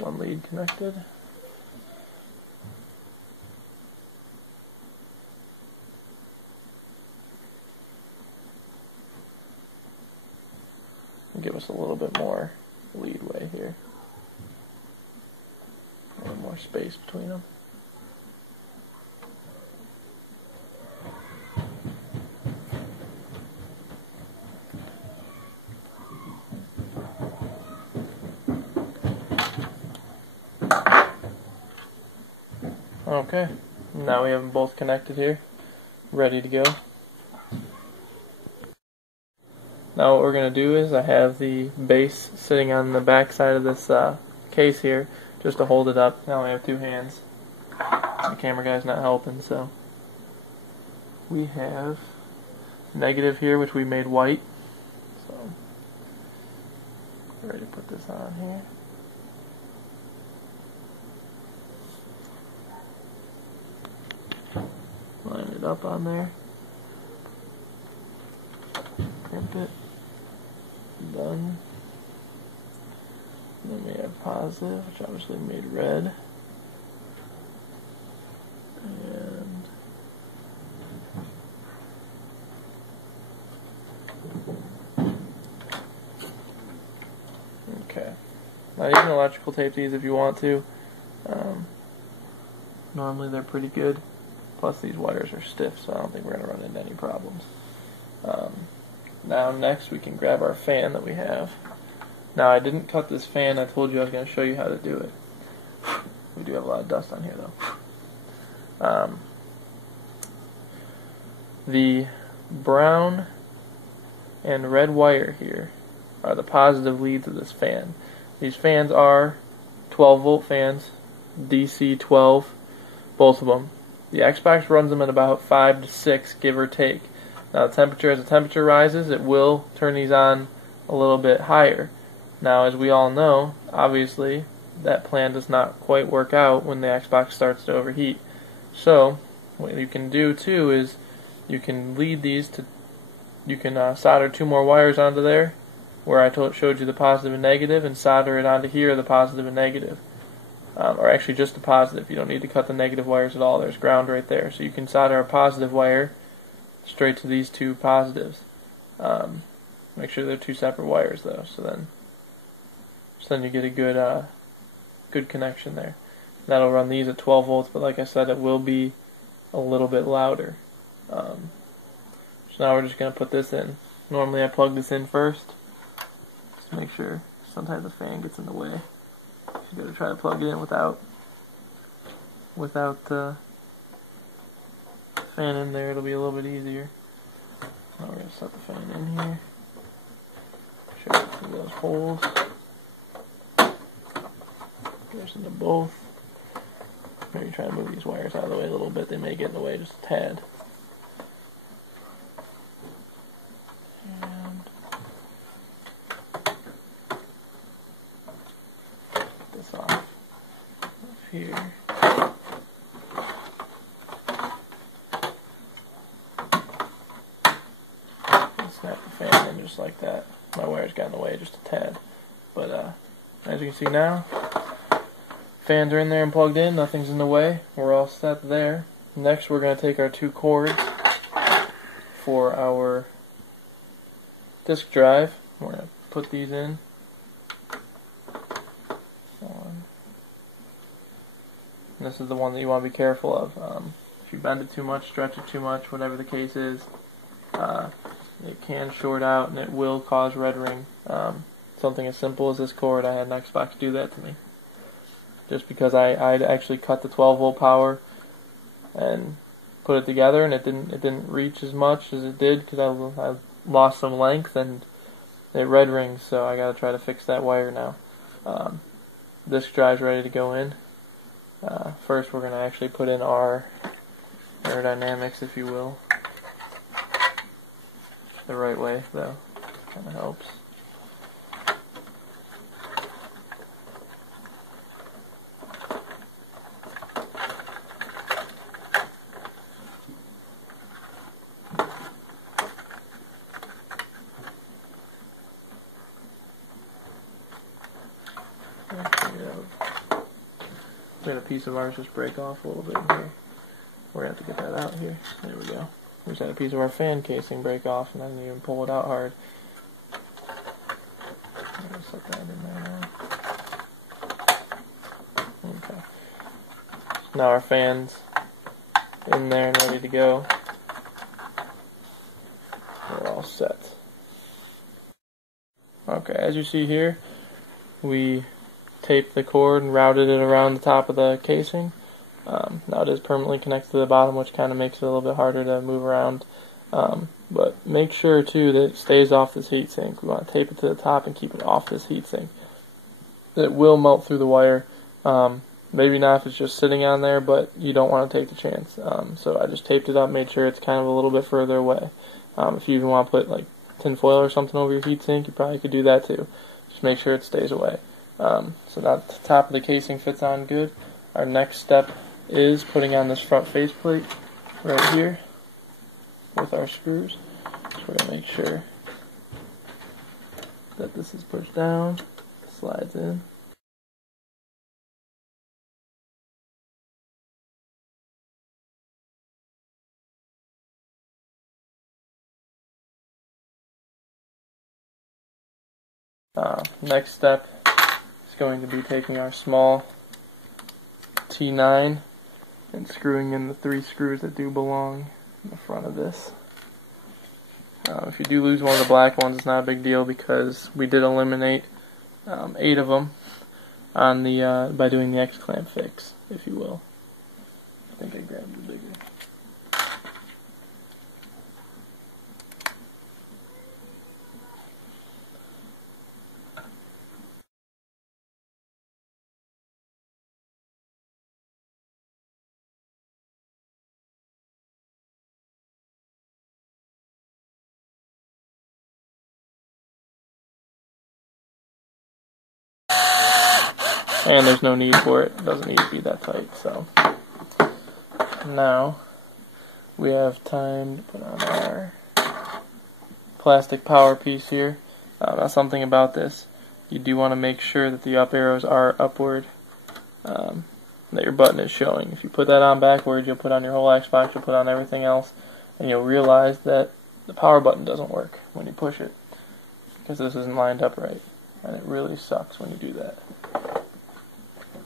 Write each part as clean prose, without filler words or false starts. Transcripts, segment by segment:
one lead connected. Give us a little bit more leadway here. A little more space between them. Okay, now we have them both connected here, ready to go. Now what we're going to do is I have the base sitting on the back side of this case here just to hold it up. Now I have two hands. The camera guy's not helping, so we have negative here, which we made white. So ready to put this on here. Line it up on there. Crimp it. Done. And then we have positive, which obviously made red. And okay. Now you can electrical tape these if you want to. Normally they're pretty good. Plus these wires are stiff, so I don't think we're going to run into any problems. Now next we can grab our fan that we have. Now I didn't cut this fan, I told you I was going to show you how to do it. We do have a lot of dust on here though. The brown and red wire here are the positive leads of this fan. These fans are 12 volt fans, DC 12, both of them. The Xbox runs them at about 5 to 6, give or take. Now as the temperature rises, it will turn these on a little bit higher. Now as we all know, obviously, that plan does not quite work out when the Xbox starts to overheat. So, what you can do too is, you can lead these to, you can solder two more wires onto there, where I showed you the positive and negative, and solder it onto here, the positive and negative. Or actually just the positive. You don't need to cut the negative wires at all. There's ground right there. So you can solder a positive wire straight to these two positives. Make sure they're two separate wires though. So then you get a good connection there. That'll run these at 12 volts, but like I said, it will be a little bit louder. So now we're just going to put this in. Normally I plug this in first, just to make sure sometimes the fan gets in the way. You gotta try to plug it in without the fan in there. It'll be a little bit easier. Now we're gonna set the fan in here. Show it through those holes. Goes into both. Maybe try to move these wires out of the way a little bit. They may get in the way just a tad. Here. Snap the fan in just like that. My wires got in the way just a tad. But as you can see now, fans are in there and plugged in, nothing's in the way. We're all set there. Next we're going to take our two cords for our disk drive. We're going to put these in. This is the one that you want to be careful of. If you bend it too much, stretch it too much, whatever the case is, it can short out and it will cause red ring. Something as simple as this cord, I had an Xbox do that to me. Just because I'd actually cut the 12 volt power and put it together, and it didn't reach as much as it did because I lost some length and it red rings. So I got to try to fix that wire now. Disk drive's ready to go in. First we're going to actually put in our aerodynamics, if you will. The right way, though. Kind of helps. We had a piece of ours just break off a little bit here. We're going to have to get that out here. There we go. We just had a piece of our fan casing break off, and I didn't even pull it out hard. I'm going to set that in there now. Okay. Now our fan's in there and ready to go. We're all set. Okay, as you see here, we taped the cord and routed it around the top of the casing. Now it is permanently connected to the bottom, which kind of makes it a little bit harder to move around. But make sure too that it stays off this heatsink. We want to tape it to the top and keep it off this heatsink. It will melt through the wire. Maybe not if it's just sitting on there, but you don't want to take the chance. So I just taped it up, made sure it's kind of a little bit further away. If you even want to put like tin foil or something over your heatsink, you probably could do that too. Just make sure it stays away. So now the top of the casing fits on good. Our next step is putting on this front faceplate right here with our screws. So we're going to make sure that this is pushed down, slides in. Next step is going to be taking our small T9 and screwing in the 3 screws that do belong in the front of this. If you do lose one of the black ones, it's not a big deal because we did eliminate 8 of them on the by doing the X-clamp fix, if you will. I think I grabbed the bigger. And there's no need for it. It doesn't need to be that tight. So now we have time to put on our plastic power piece here. Now something about this, you do want to make sure that the up arrows are upward, that your button is showing. If you put that on backwards, you'll put on your whole Xbox, you'll put on everything else, and you'll realize that the power button doesn't work when you push it because this isn't lined up right, and it really sucks when you do that.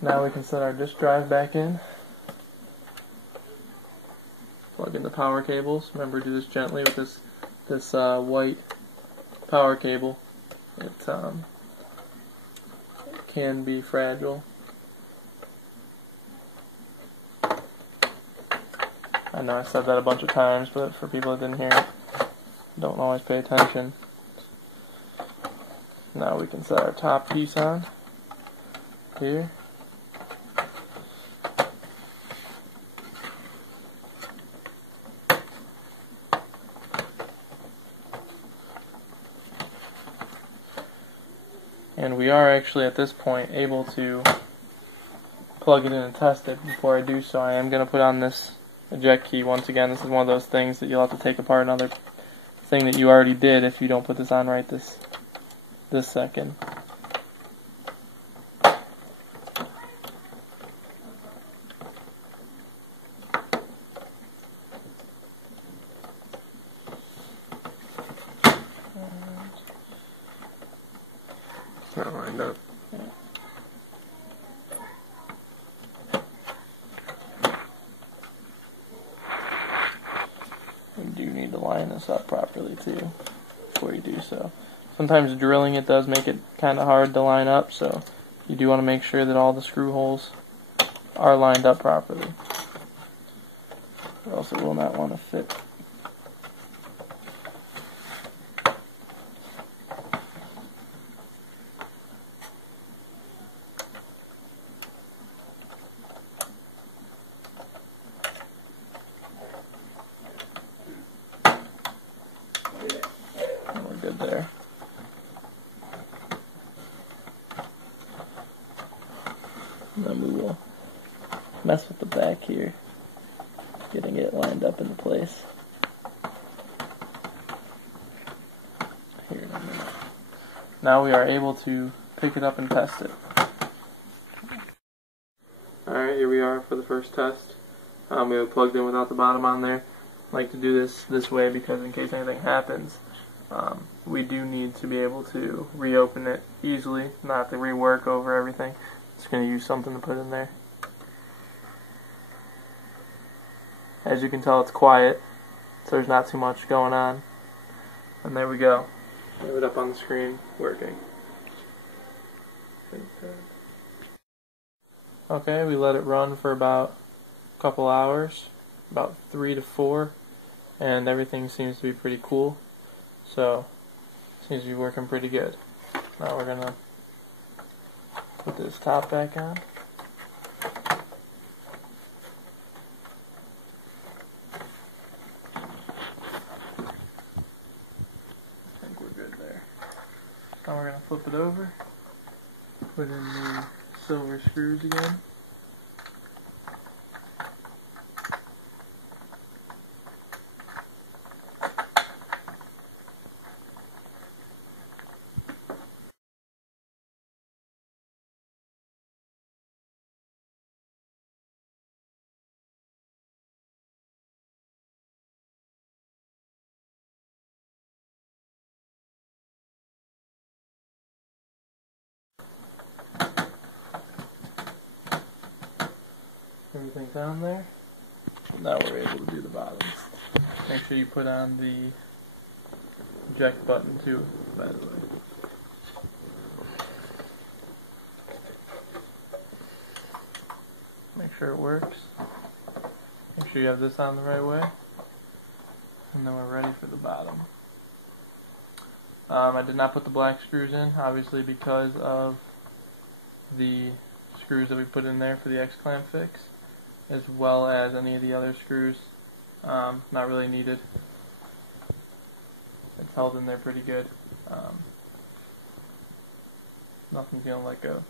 Now we can set our disk drive back in. Plug in the power cables. Remember, do this gently with this white power cable. It can be fragile. I know I said that a bunch of times, but for people that didn't hear it, don't always pay attention. Now we can set our top piece on here. And we are actually at this point able to plug it in and test it. Before I do so, I am going to put on this eject key. Once again, this is one of those things that you'll have to take apart another thing that you already did if you don't put this on right this second. Not lined up. You do need to line this up properly too before you do so. Sometimes drilling it does make it kind of hard to line up, so you do want to make sure that all the screw holes are lined up properly, or else it will not want to fit. We're good there. And then we will mess with the back here, getting it lined up into place. Here in a minute. Now we are able to pick it up and test it. Alright, here we are for the first test. We have it plugged in without the bottom on there. I like to do this way because in case anything happens, we do need to be able to reopen it easily, not to rework over everything. Just going to use something to put in there. As you can tell, it's quiet, so there's not too much going on. And there we go. We have it up on the screen, working. Okay, we let it run for about a couple hours, about 3 to 4, and everything seems to be pretty cool. So, it seems to be working pretty good. Now we're gonna put this top back on. I think we're good there. Now we're gonna flip it over, put in the silver screws again. Everything's on there. Now we're able to do the bottom. Make sure you put on the eject button too, by the way. Make sure it works. Make sure you have this on the right way. And then we're ready for the bottom. I did not put the black screws in, obviously because of the screws that we put in there for the X-clamp fix, as well as any of the other screws. Not really needed. It's held in there pretty good. Nothing's gonna let go.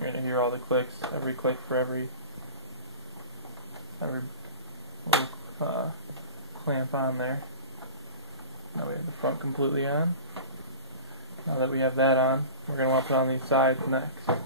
You're going to hear all the clicks, every click for every little clamp on there. Now we have the front completely on. Now that we have that on, we're going to want to put on these sides next.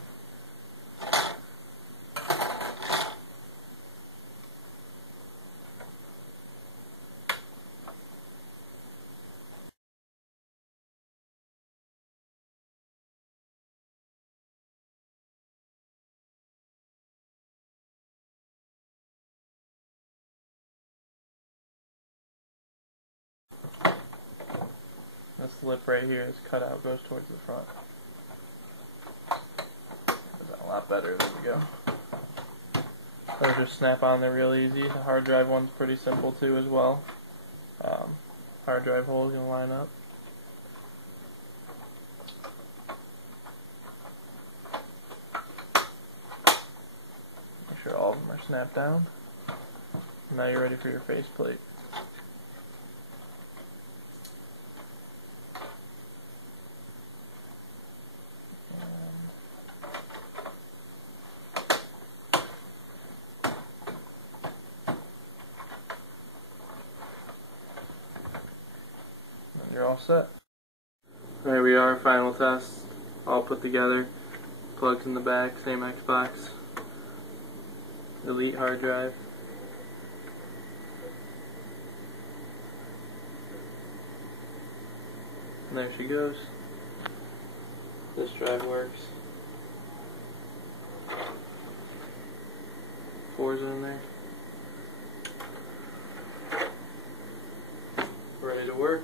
This lip right here is cut out, goes towards the front. That's a lot better. There we go. Those just snap on there real easy. The hard drive one's pretty simple too as well. Hard drive hole is going to line up. Make sure all of them are snapped down. Now you're ready for your faceplate. You're all set. There we are, final test, all put together. Plugs in the back, same Xbox. Elite hard drive. And there she goes. This drive works. 4's in there. Ready to work.